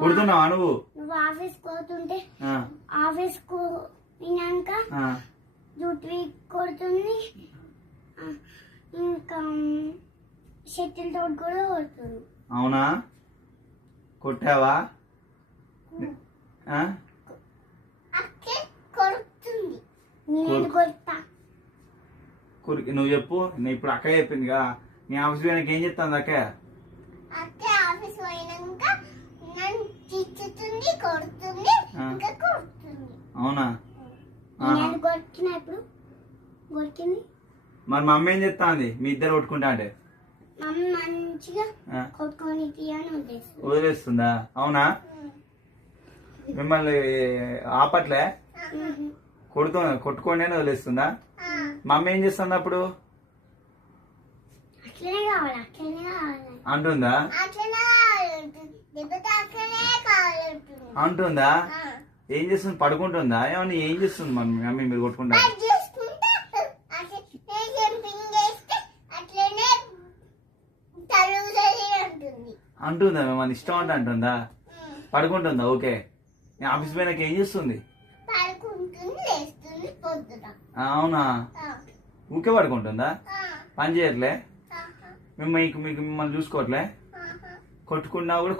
కొడుతున్నావా నువ్వు ఆఫీస్ పోతుంటే ఆఫీస్ పోయినాక జుట్టు కొడుతుంది, ఇంకా షటిల్ తోటి కూడా కొడుతుంది. అవునా? కొట్టావా? కొడుతుంది, నేను కొడతా. నువ్వు చెప్పు. ఇప్పుడు అక్క చెప్పింది కదా, నీ ఆఫీస్ పోయినాక ఏం చెప్తాను అక్క? అక్క ఆఫీస్ పోయినాక నన్ను తిట్టుతుంది, కొడుతుంది, ఇంకా కొడుతుంది. అవునా? నేను కొట్టినప్పుడు కొట్టింది. మరి మమ్మీ ఏం చెప్తాంది మీ ఇద్దరు కొట్టుకుంటా అంటే? మమ్మీ మంచిగా కొట్టుకొని తీయని వదిలేస్తుందా? అవునా? మిమ్మల్ని ఆపట్లే? కొట్టుకోండి అని వదిలేస్తుందా? మమ్మీ ఏం చేస్తుంది అప్పుడు? అట్లనే కావాలి, అట్లనే కావాలి అంటుందా? అంటుందా? ఏం చేస్తుంది? పడుకుంటుందా? ఏమన్నా ఏం చేస్తుంది మమ్మీ మీరు కొట్టుకుంటా? అంటుందా? మిమ్మల్ని ఇష్టం అంటే అంటుందా? పడుకుంటుందా? ఓకే. ఆఫీస్ పోయినాక ఏం చేస్తుంది? అవునా? ఊకే పడుకుంటుందా? పని చేయట్లే? మీకు మిమ్మల్ని చూసుకోవట్లే? కొట్టుకున్నా కూడా